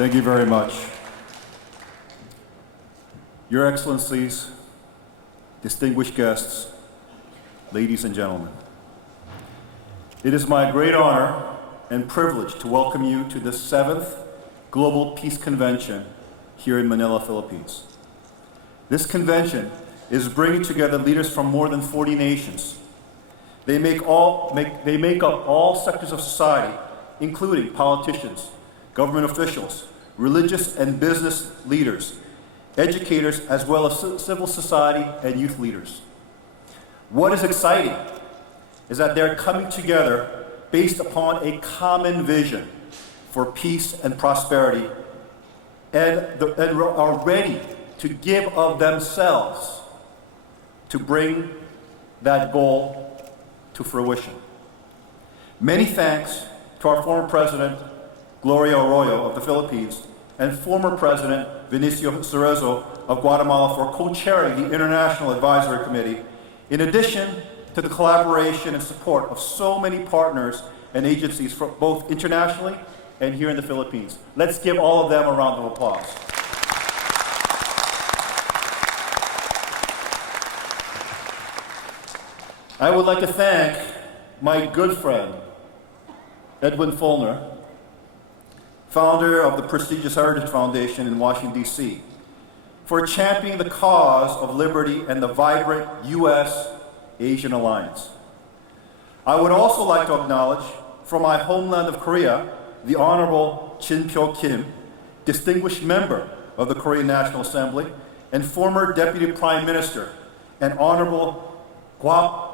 Thank you very much. Your Excellencies, distinguished guests, ladies and gentlemen, it is my great honor and privilege to welcome you to the 7th Global Peace Convention here in Manila, Philippines. This convention is bringing together leaders from more than 40 nations. They make up all sectors of society, including politicians, government officials, religious and business leaders, educators, as well as civil society and youth leaders. What is exciting is that they're coming together based upon a common vision for peace and prosperity and are ready to give of themselves to bring that goal to fruition. Many thanks to our former President, Gloria Arroyo of the Philippines, and former President Vinicio Cerezo of Guatemala for co-chairing the International Advisory Committee, in addition to the collaboration and support of so many partners and agencies from both internationally and here in the Philippines. Let's give all of them a round of applause. I would like to thank my good friend, Edwin Follner, founder of the prestigious Heritage Foundation in Washington, D.C., for championing the cause of liberty and the vibrant U.S.-Asian alliance. I would also like to acknowledge, from my homeland of Korea, the Honorable Chin Pyo Kim, distinguished member of the Korean National Assembly and former Deputy Prime Minister, and Honorable Kwa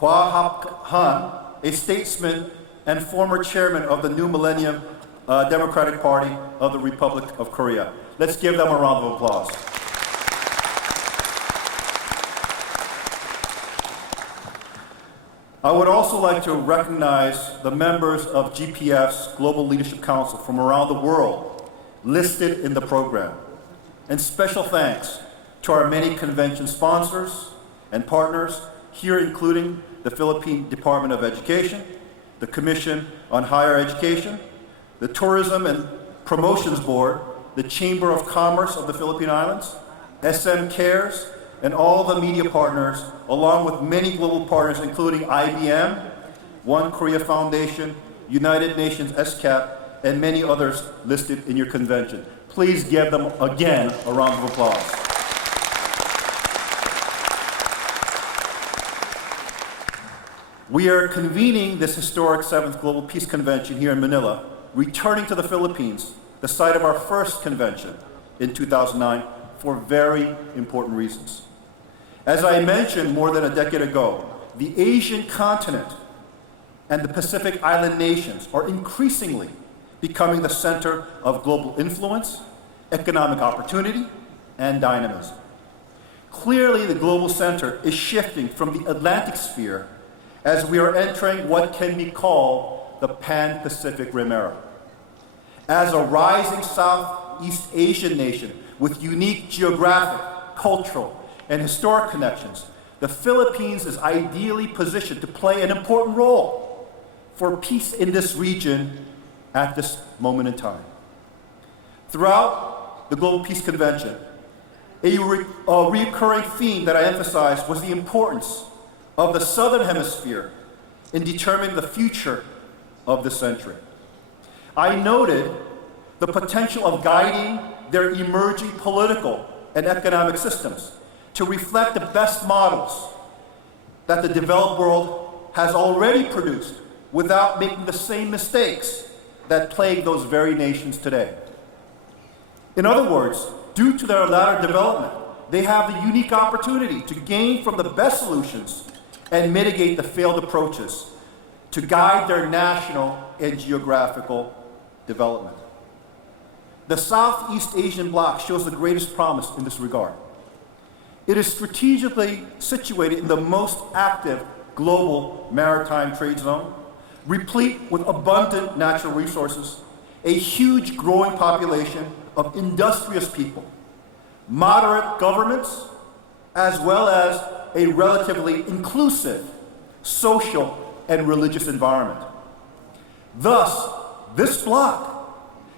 Hap Han, a statesman and former chairman of the New Millennium Democratic Party of the Republic of Korea. Let's give them a round of applause. I would also like to recognize the members of GPF's Global Leadership Council from around the world listed in the program. And special thanks to our many convention sponsors and partners here, including the Philippine Department of Education, the Commission on Higher Education, the Tourism and Promotions Board, the Chamber of Commerce of the Philippine Islands, SM Cares, and all the media partners, along with many global partners, including IBM, One Korea Foundation, United Nations SCAP, and many others listed in your convention. Please give them again a round of applause. We are convening this historic 7th Global Peace Convention here in Manila, returning to the Philippines, the site of our first convention in 2009, for very important reasons. As I mentioned more than a decade ago, the Asian continent and the Pacific Island nations are increasingly becoming the center of global influence, economic opportunity, and dynamism. Clearly, the global center is shifting from the Atlantic sphere as we are entering what can be called the Pan-Pacific Rim era. As a rising Southeast Asian nation with unique geographic, cultural, and historic connections, the Philippines is ideally positioned to play an important role for peace in this region at this moment in time. Throughout the Global Peace Convention, a recurring theme that I emphasized was the importance of the Southern Hemisphere in determining the future of the century. I noted the potential of guiding their emerging political and economic systems to reflect the best models that the developed world has already produced without making the same mistakes that plague those very nations today. In other words, due to their latter development, they have the unique opportunity to gain from the best solutions and mitigate the failed approaches to guide their national and geographical development. The Southeast Asian bloc shows the greatest promise in this regard. It is strategically situated in the most active global maritime trade zone, replete with abundant natural resources, a huge growing population of industrious people, moderate governments, as well as a relatively inclusive social and religious environment. Thus, this bloc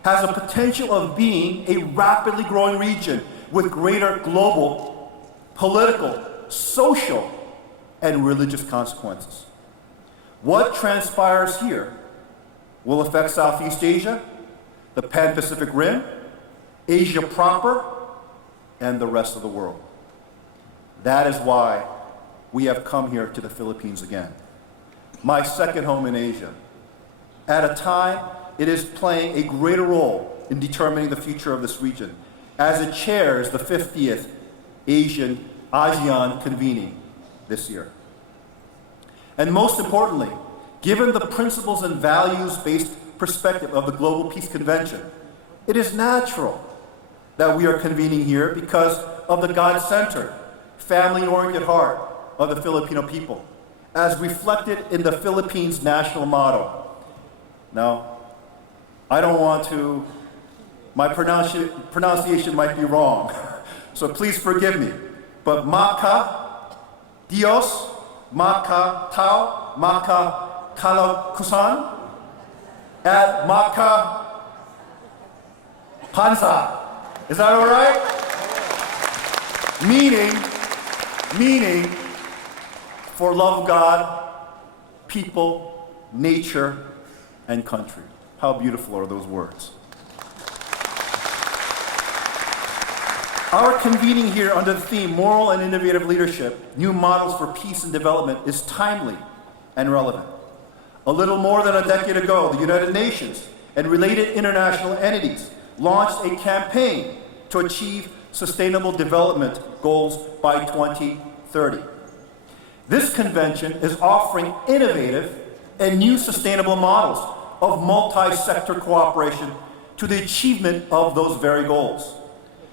has a potential of being a rapidly growing region with greater global, political, social, and religious consequences. What transpires here will affect Southeast Asia, the Pan-Pacific Rim, Asia proper, and the rest of the world. That is why we have come here to the Philippines again, my second home in Asia, at a time it is playing a greater role in determining the future of this region, as it chairs the 50th ASEAN convening this year. And most importantly, given the principles and values-based perspective of the Global Peace Convention, it is natural that we are convening here because of the God-centered, family-oriented heart of the Filipino people, as reflected in the Philippines' national motto. Now, I don't want to, my pronunciation might be wrong, so please forgive me, but Maka Dios, Maka Tao, Maka Kalakusan, and Maka Pansa. Is that all right? Meaning, for love of God, people, nature, and country. How beautiful are those words? Our convening here under the theme, Moral and Innovative Leadership, New Models for Peace and Development, is timely and relevant. A little more than a decade ago, the United Nations and related international entities launched a campaign to achieve Sustainable Development Goals by 2030. This convention is offering innovative and new sustainable models of multi-sector cooperation to the achievement of those very goals.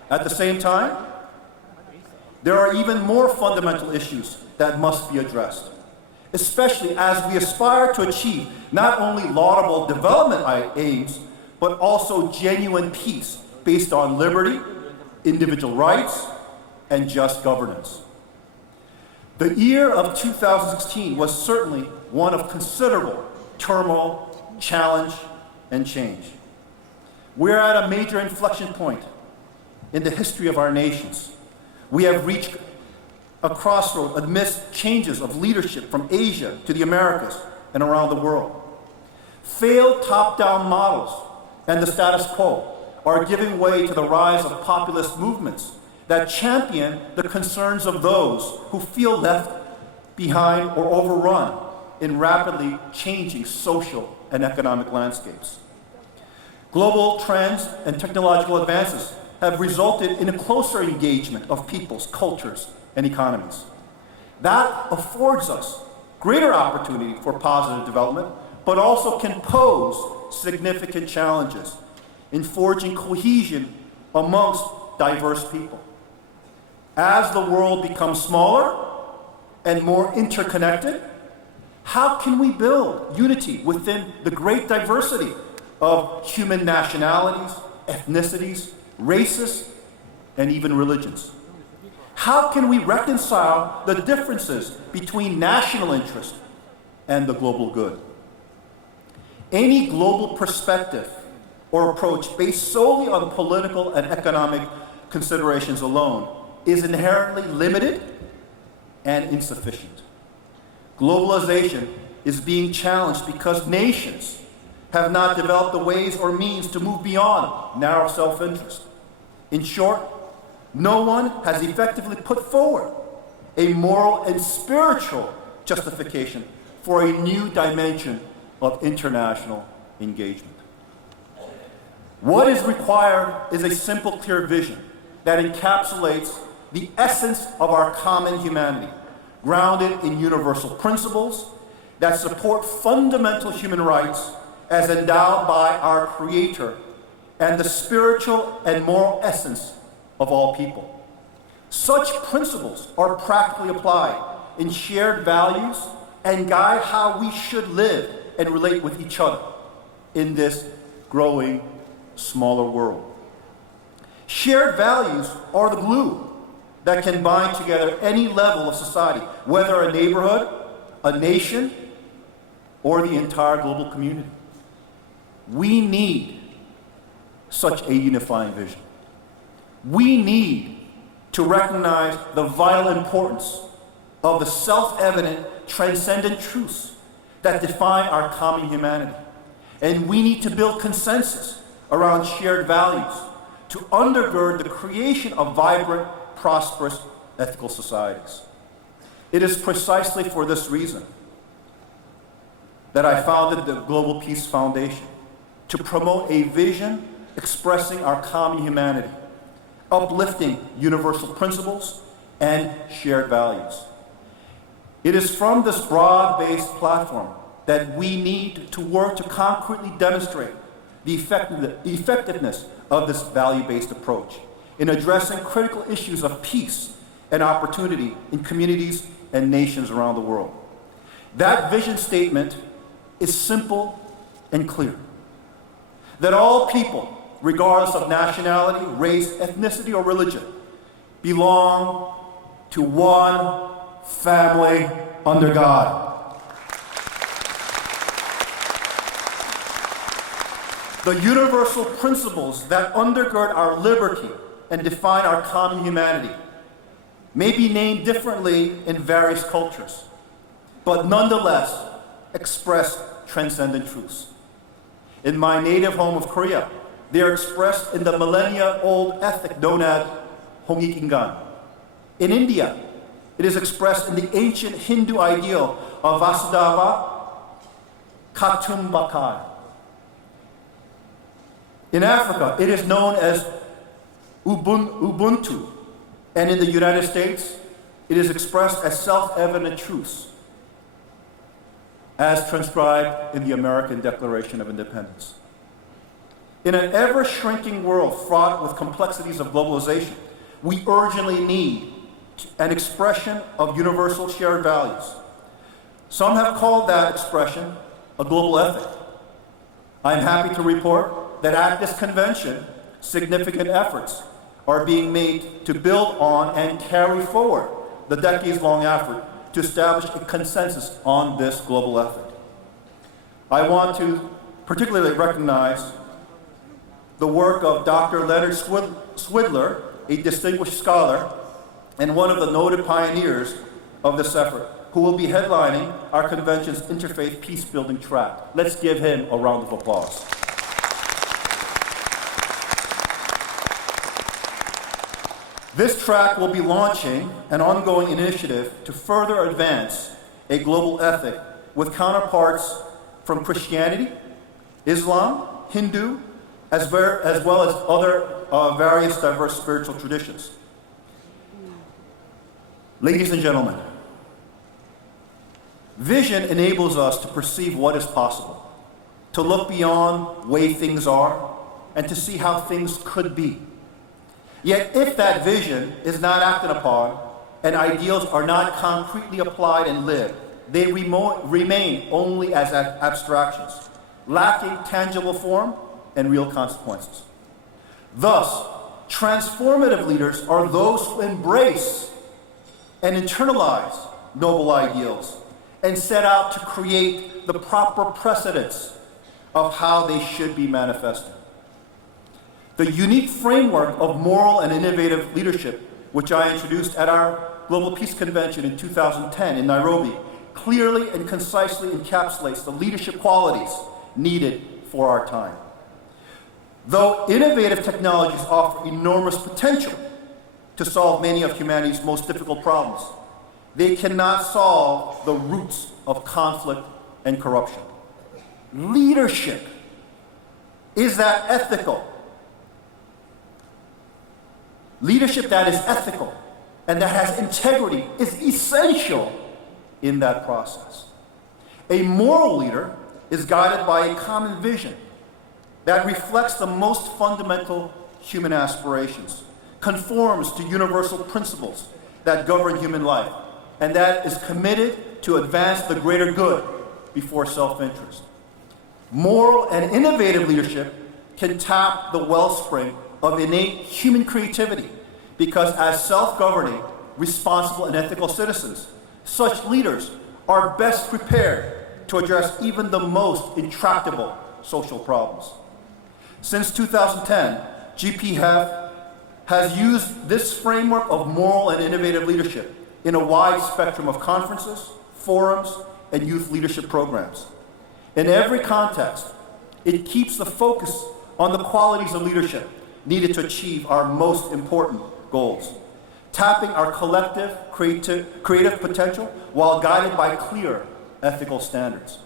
At the same time, there are even more fundamental issues that must be addressed, especially as we aspire to achieve not only laudable development aims, but also genuine peace based on liberty, individual rights, and just governance. The year of 2016 was certainly one of considerable turmoil, challenge, and change. We're at a major inflection point in the history of our nations. We have reached a crossroad amidst changes of leadership from Asia to the Americas and around the world. Failed top-down models and the status quo are giving way to the rise of populist movements that champion the concerns of those who feel left behind or overrun in rapidly changing social and economic landscapes. Global trends and technological advances have resulted in a closer engagement of peoples, cultures, and economies. That affords us greater opportunity for positive development, but also can pose significant challenges in forging cohesion amongst diverse people. As the world becomes smaller and more interconnected, how can we build unity within the great diversity of human nationalities, ethnicities, races, and even religions? How can we reconcile the differences between national interest and the global good? Any global perspective or approach based solely on political and economic considerations alone is inherently limited and insufficient. Globalization is being challenged because nations have not developed the ways or means to move beyond narrow self-interest. In short, no one has effectively put forward a moral and spiritual justification for a new dimension of international engagement. What is required is a simple, clear vision that encapsulates the essence of our common humanity, grounded in universal principles that support fundamental human rights as endowed by our Creator and the spiritual and moral essence of all people. Such principles are practically applied in shared values and guide how we should live and relate with each other in this growing, smaller world. Shared values are the glue that can bind together any level of society, whether a neighborhood, a nation, or the entire global community. We need such a unifying vision. We need to recognize the vital importance of the self-evident, transcendent truths that define our common humanity. And we need to build consensus around shared values to undergird the creation of vibrant, prosperous, ethical societies. It is precisely for this reason that I founded the Global Peace Foundation, to promote a vision expressing our common humanity, uplifting universal principles and shared values. It is from this broad-based platform that we need to work to concretely demonstrate the effectiveness of this value-based approach in addressing critical issues of peace and opportunity in communities and nations around the world. That vision statement is simple and clear. That all people, regardless of nationality, race, ethnicity, or religion, belong to one family under God. The universal principles that undergird our liberty and define our common humanity may be named differently in various cultures, but nonetheless express transcendent truths. In my native home of Korea, they are expressed in the millennia-old ethic known as Hongik-ingan. In India, it is expressed in the ancient Hindu ideal of Vasudhaiva Kutumbakam. In Africa, it is known as Ubuntu, and in the United States, it is expressed as self-evident truths, as transcribed in the American Declaration of Independence. In an ever-shrinking world fraught with complexities of globalization, we urgently need an expression of universal shared values. Some have called that expression a global ethic. I am happy to report that at this convention, significant efforts are being made to build on and carry forward the decades-long effort to establish a consensus on this global ethic. I want to particularly recognize the work of Dr. Leonard Swidler, a distinguished scholar and one of the noted pioneers of this effort, who will be headlining our convention's interfaith peace-building track. Let's give him a round of applause. This track will be launching an ongoing initiative to further advance a global ethic with counterparts from Christianity, Islam, Hindu, as well as other various diverse spiritual traditions. Ladies and gentlemen, vision enables us to perceive what is possible, to look beyond the way things are, and to see how things could be. Yet if that vision is not acted upon and ideals are not concretely applied and lived, they remain only as abstractions, lacking tangible form and real consequences. Thus, transformative leaders are those who embrace and internalize noble ideals and set out to create the proper precedents of how they should be manifested. The unique framework of moral and innovative leadership, which I introduced at our Global Peace Convention in 2010 in Nairobi, clearly and concisely encapsulates the leadership qualities needed for our time. Though innovative technologies offer enormous potential to solve many of humanity's most difficult problems, they cannot solve the roots of conflict and corruption. Leadership is that ethical. Leadership that is ethical and that has integrity is essential in that process. A moral leader is guided by a common vision that reflects the most fundamental human aspirations, conforms to universal principles that govern human life, and that is committed to advance the greater good before self-interest. Moral and innovative leadership can tap the wellspring of innate human creativity, because as self-governing, responsible, and ethical citizens, such leaders are best prepared to address even the most intractable social problems. Since 2010, GPF has used this framework of moral and innovative leadership in a wide spectrum of conferences, forums, and youth leadership programs. In every context, it keeps the focus on the qualities of leadership needed to achieve our most important goals, tapping our collective creative potential while guided by clear ethical standards.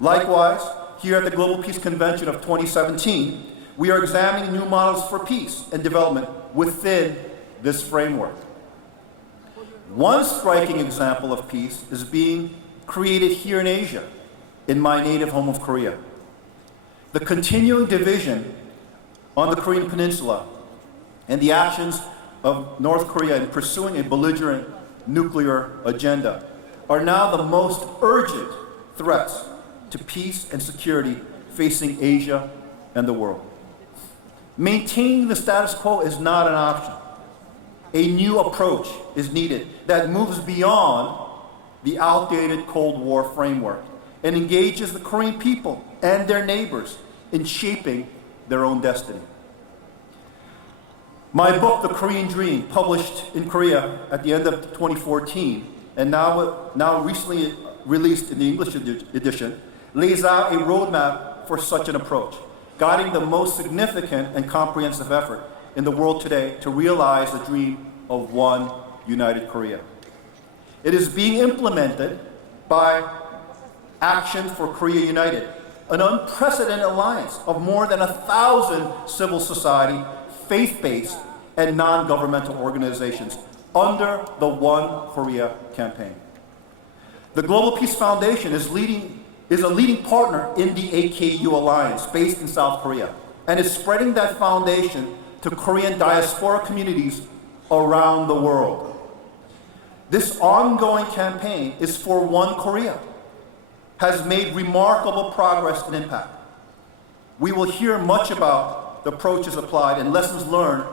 Likewise, here at the Global Peace Convention of 2017, we are examining new models for peace and development within this framework. One striking example of peace is being created here in Asia, in my native home of Korea. The continuing division on the Korean Peninsula and the actions of North Korea in pursuing a belligerent nuclear agenda are now the most urgent threats to peace and security facing Asia and the world. Maintaining the status quo is not an option. A new approach is needed that moves beyond the outdated Cold War framework and engages the Korean people and their neighbors in shaping their own destiny. My book, The Korean Dream, published in Korea at the end of 2014 and now recently released in the English edition, lays out a roadmap for such an approach, guiding the most significant and comprehensive effort in the world today to realize the dream of one united Korea. It is being implemented by Action for Korea United, an unprecedented alliance of more than 1,000 civil society, faith-based, and non-governmental organizations under the One Korea campaign. The Global Peace Foundation is a leading partner in the AKU alliance based in South Korea and is spreading that foundation to Korean diaspora communities around the world. This ongoing campaign is for One Korea, has made remarkable progress and impact. We will hear much about the approaches applied and lessons learned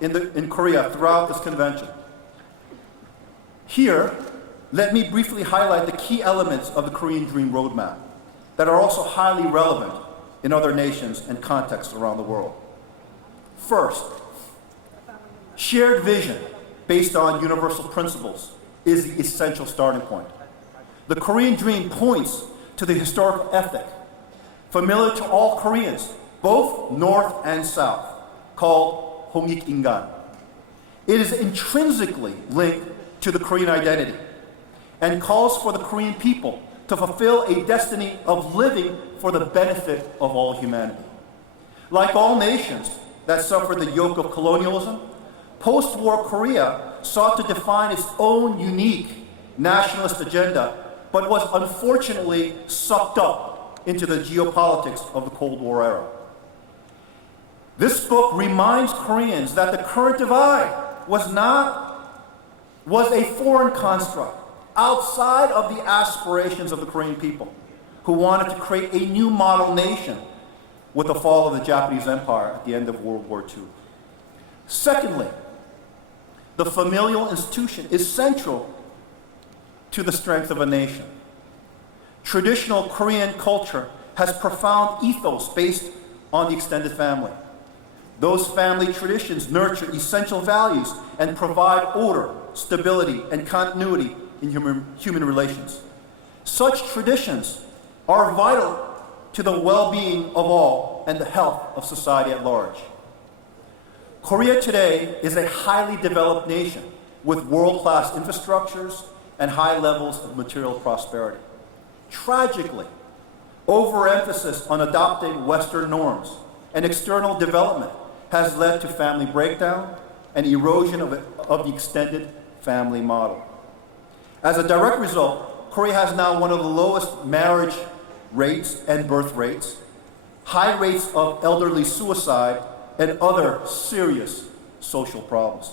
in Korea throughout this convention. Here, let me briefly highlight the key elements of the Korean Dream Roadmap that are also highly relevant in other nations and contexts around the world. First, shared vision based on universal principles is the essential starting point. The Korean Dream points to the historical ethic familiar to all Koreans, both North and South, called Hongik Ingan. It is intrinsically linked to the Korean identity and calls for the Korean people to fulfill a destiny of living for the benefit of all humanity. Like all nations that suffered the yoke of colonialism, post-war Korea sought to define its own unique nationalist agenda, but was unfortunately sucked up into the geopolitics of the Cold War era. This book reminds Koreans that the current divide was a foreign construct outside of the aspirations of the Korean people, who wanted to create a new model nation with the fall of the Japanese Empire at the end of World War II. Secondly, the familial institution is central to the strength of a nation. Traditional Korean culture has profound ethos based on the extended family. Those family traditions nurture essential values and provide order, stability, and continuity in human relations. Such traditions are vital to the well-being of all and the health of society at large. Korea today is a highly developed nation with world-class infrastructures and high levels of material prosperity. Tragically, overemphasis on adopting Western norms and external development has led to family breakdown and erosion of the extended family model. As a direct result, Korea has now one of the lowest marriage rates and birth rates, high rates of elderly suicide, and other serious social problems.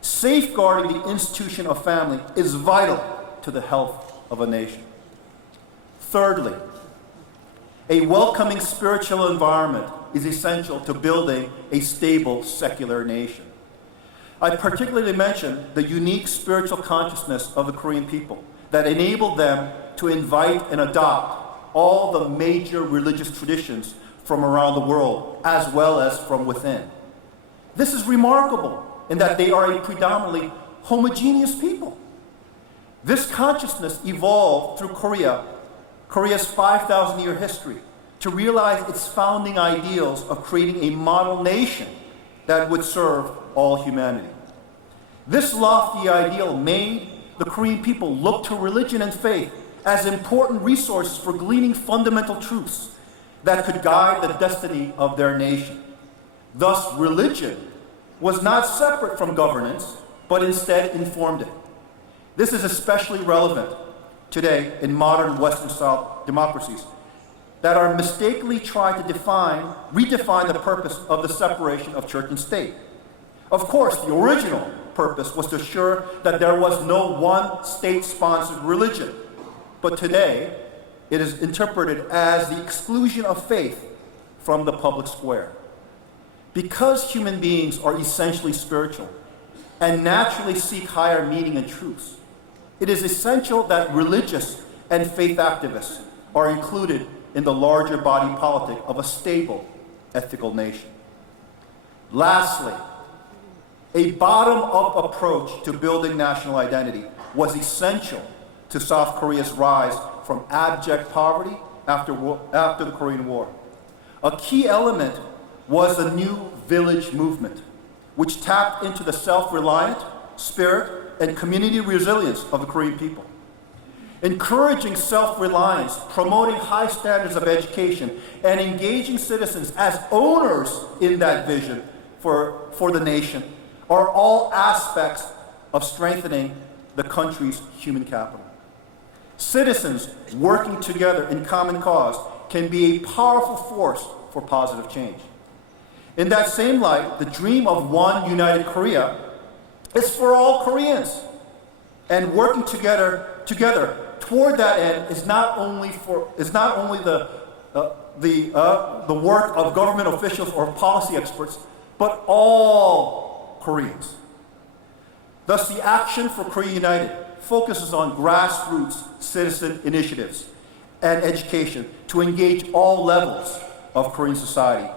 Safeguarding the institution of family is vital to the health of a nation. Thirdly, a welcoming spiritual environment is essential to building a stable secular nation. I particularly mention the unique spiritual consciousness of the Korean people that enabled them to invite and adopt all the major religious traditions from around the world, as well as from within. This is remarkable in that they are a predominantly homogeneous people. This consciousness evolved through Korea's 5,000-year history, to realize its founding ideals of creating a model nation that would serve all humanity. This lofty ideal made the Korean people look to religion and faith as important resources for gleaning fundamental truths that could guide the destiny of their nation. Thus, religion was not separate from governance, but instead informed it. This is especially relevant today in modern Western-style democracies that are mistakenly trying to redefine the purpose of the separation of church and state. Of course, the original purpose was to assure that there was no one state-sponsored religion. But today, it is interpreted as the exclusion of faith from the public square. Because human beings are essentially spiritual and naturally seek higher meaning and truths, it is essential that religious and faith activists are included in the larger body politic of a stable, ethical nation. Lastly, a bottom-up approach to building national identity was essential to South Korea's rise from abject poverty after the Korean War. A key element was the New Village movement, which tapped into the self-reliant spirit and community resilience of the Korean people. Encouraging self-reliance, promoting high standards of education, and engaging citizens as owners in that vision for the nation are all aspects of strengthening the country's human capital. Citizens working together in common cause can be a powerful force for positive change. In that same light, the dream of one united Korea is for all Koreans. And working together toward that end is not only the work of government officials or policy experts, but all Koreans. Thus, the Action for Korea United focuses on grassroots citizen initiatives and education to engage all levels of Korean society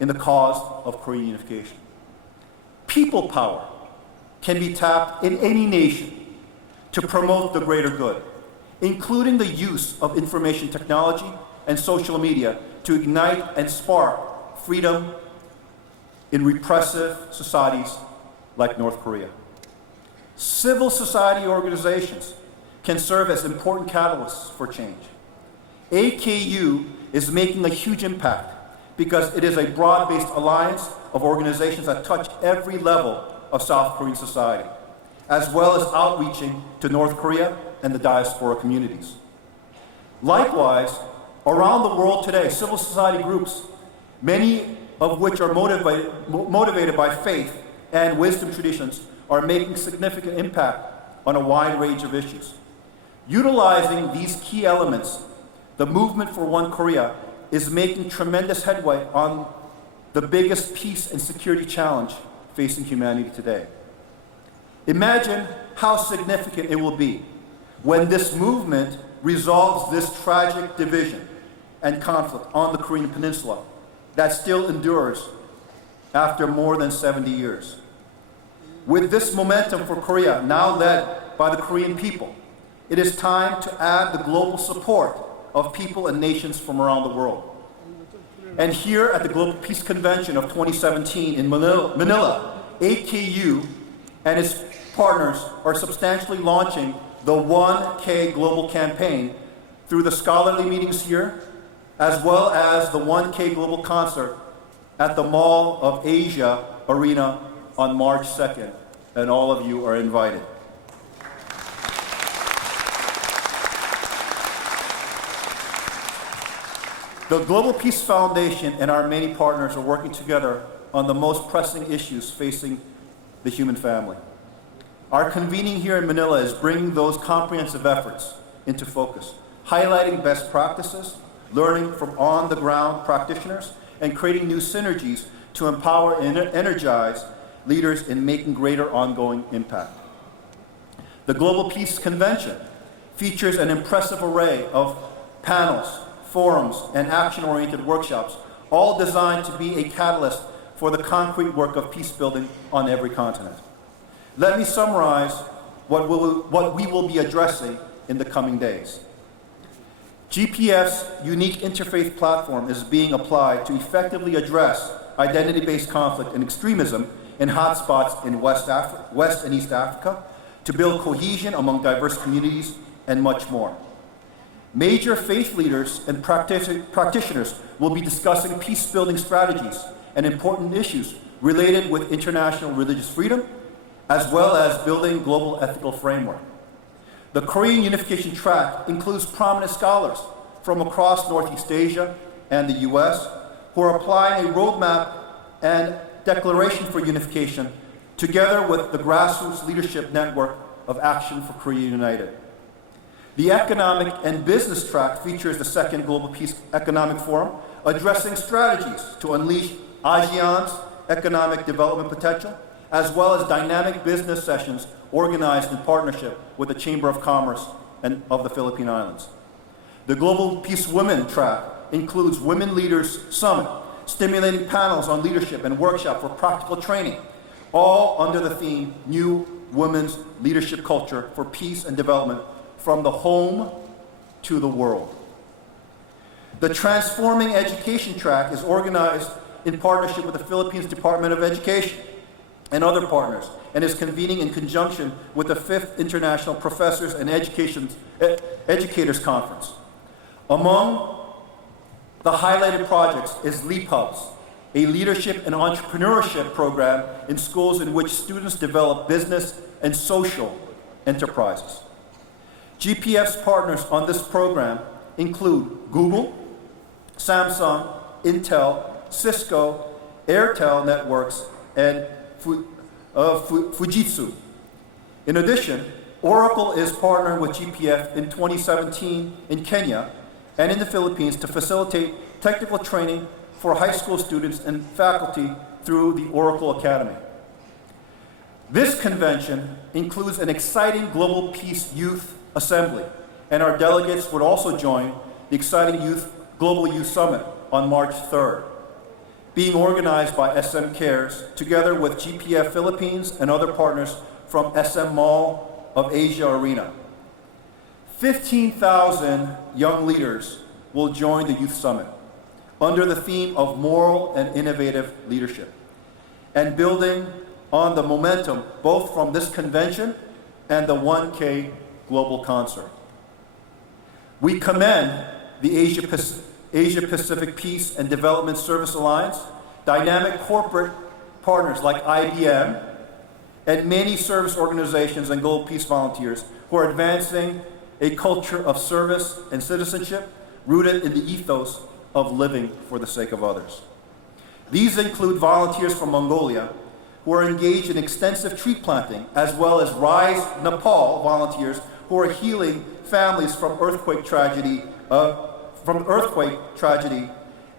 in the cause of Korean unification. People power can be tapped in any nation to promote the greater good, including the use of information technology and social media to ignite and spark freedom in repressive societies like North Korea. Civil society organizations can serve as important catalysts for change. AKU is making a huge impact because it is a broad-based alliance of organizations that touch every level of South Korean society, as well as outreaching to North Korea and the diaspora communities. Likewise, around the world today, civil society groups, many of which are motivated by faith and wisdom traditions, are making significant impact on a wide range of issues. Utilizing these key elements, the movement for One Korea is making tremendous headway on the biggest peace and security challenge facing humanity today. Imagine how significant it will be when this movement resolves this tragic division and conflict on the Korean Peninsula that still endures after more than 70 years. With this momentum for Korea now led by the Korean people, it is time to add the global support of people and nations from around the world. And here at the Global Peace Convention of 2017 in Manila, AKU and its partners are substantially launching the 1K Global Campaign through the scholarly meetings here, as well as the 1K Global Concert at the Mall of Asia Arena on March 2nd, and all of you are invited. The Global Peace Foundation and our many partners are working together on the most pressing issues facing the human family. Our convening here in Manila is bringing those comprehensive efforts into focus, highlighting best practices, learning from on-the-ground practitioners, and creating new synergies to empower and energize leaders in making greater ongoing impact. The Global Peace Convention features an impressive array of panels, forums, and action-oriented workshops all designed to be a catalyst for the concrete work of peace building on every continent. Let me summarize what we will be addressing in the coming days. GPF's unique interfaith platform is being applied to effectively address identity-based conflict and extremism in hotspots in West and East Africa, to build cohesion among diverse communities, and much more. Major faith leaders and practitioners will be discussing peace-building strategies and important issues related with international religious freedom, as well as building global ethical framework. The Korean Unification Track includes prominent scholars from across Northeast Asia and the US who are applying a roadmap and declaration for unification together with the grassroots leadership network of Action for Korea United. The Economic and Business Track features the second Global Peace Economic Forum, addressing strategies to unleash ASEAN's economic development potential, as well as dynamic business sessions organized in partnership with the Chamber of Commerce of the Philippine Islands. The Global Peace Women Track includes Women Leaders Summit, stimulating panels on leadership and workshops for practical training, all under the theme New Women's Leadership Culture for Peace and Development from the Home to the World. The Transforming Education Track is organized in partnership with the Philippines Department of Education and other partners, and is convening in conjunction with the 5th International Professors and Educators Conference. Among the highlighted projects is Leap Hubs, a leadership and entrepreneurship program in schools in which students develop business and social enterprises. GPF's partners on this program include Google, Samsung, Intel, Cisco, Airtel Networks, and Fujitsu. In addition, Oracle is partnering with GPF in 2017 in Kenya and in the Philippines to facilitate technical training for high school students and faculty through the Oracle Academy. This convention includes an exciting Global Peace Youth Assembly, and our delegates would also join the exciting Global Youth Summit on March 3rd, being organized by SM Cares, together with GPF Philippines and other partners from SM Mall of Asia Arena. 15,000 young leaders will join the Youth Summit under the theme of moral and innovative leadership, and building on the momentum both from this convention and the 1K Global Concert. We commend the Asia Pacific Peace and Development Service Alliance, dynamic corporate partners like IBM, and many service organizations and Global Peace volunteers who are advancing a culture of service and citizenship rooted in the ethos of living for the sake of others. These include volunteers from Mongolia who are engaged in extensive tree planting, as well as Rise Nepal volunteers who are healing families from earthquake tragedy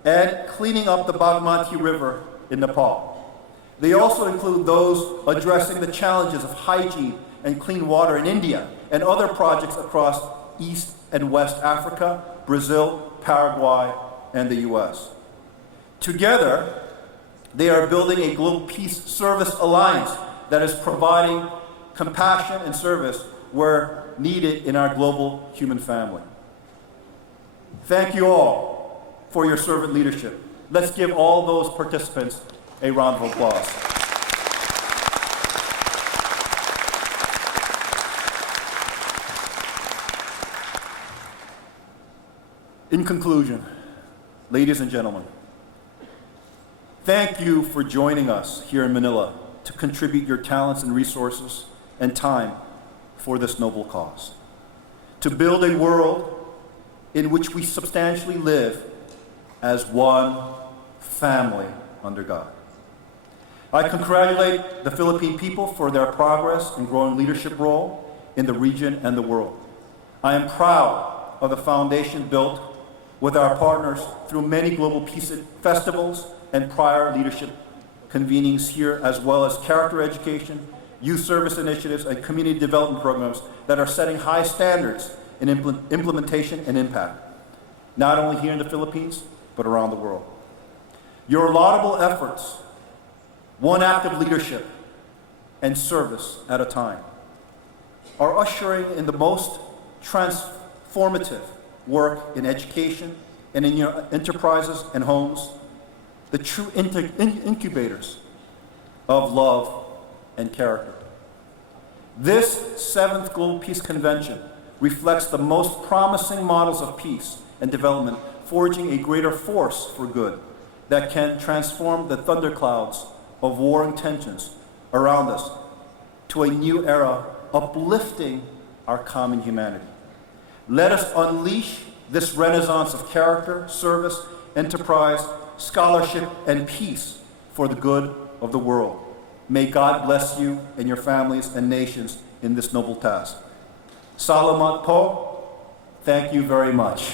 and cleaning up the Bagmati River in Nepal. They also include those addressing the challenges of hygiene and clean water in India, and other projects across East and West Africa, Brazil, Paraguay, and the US. Together, they are building a Global Peace Service Alliance that is providing compassion and service where needed in our global human family. Thank you all for your servant leadership. Let's give all those participants a round of applause. In conclusion, ladies and gentlemen, thank you for joining us here in Manila to contribute your talents and resources and time for this noble cause, to build a world in which we substantially live as one family under God. I congratulate the Philippine people for their progress and growing leadership role in the region and the world. I am proud of the foundation built with our partners through many global peace festivals and prior leadership convenings here, as well as character education, youth service initiatives, and community development programs that are setting high standards in implementation and impact, not only here in the Philippines, but around the world. Your laudable efforts, one act of leadership and service at a time, are ushering in the most transformative work in education and in your enterprises and homes, the true incubators of love and character. This 7th Global Peace Convention reflects the most promising models of peace and development, forging a greater force for good that can transform the thunderclouds of warring tensions around us to a new era, uplifting our common humanity. Let us unleash this renaissance of character, service, enterprise, scholarship, and peace for the good of the world. May God bless you and your families and nations in this noble task. Salamat po. Thank you very much.